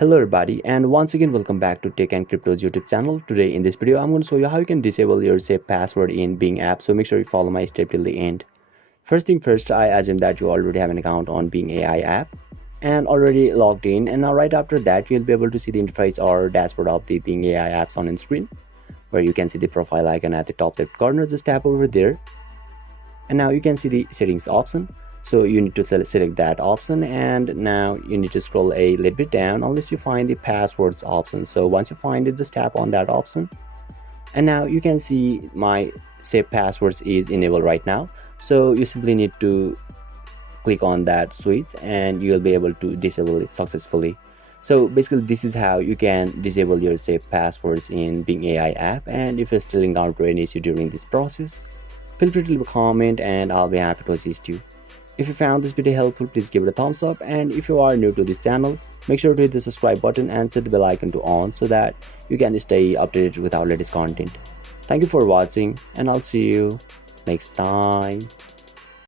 Hello everybody, and once again welcome back to Tech and Crypto's YouTube channel. Today in this video I'm going to show you how you can disable your safe password in Bing app, so make sure you follow my step till the end. First thing first, I assume that you already have an account on Bing AI app and already logged in, and now right after that you'll be able to see the interface or dashboard of the Bing AI apps on screen, where you can see the profile icon at the top left corner. Just tap over there and now you can see the settings option. So you need to select that option, and now you need to scroll a little bit down unless you find the passwords option. So once you find it, just tap on that option, and now you can see my save passwords is enabled right now. So you simply need to click on that switch and you'll be able to disable it successfully. So basically this is how you can disable your save passwords in Bing AI app. And if you still encounter any issue during this process, feel free to leave a comment and I'll be happy to assist you. If you found this video helpful, please give it a thumbs up, and if you are new to this channel, make sure to hit the subscribe button and set the bell icon to on so that you can stay updated with our latest content. Thank you for watching, and I'll see you next time.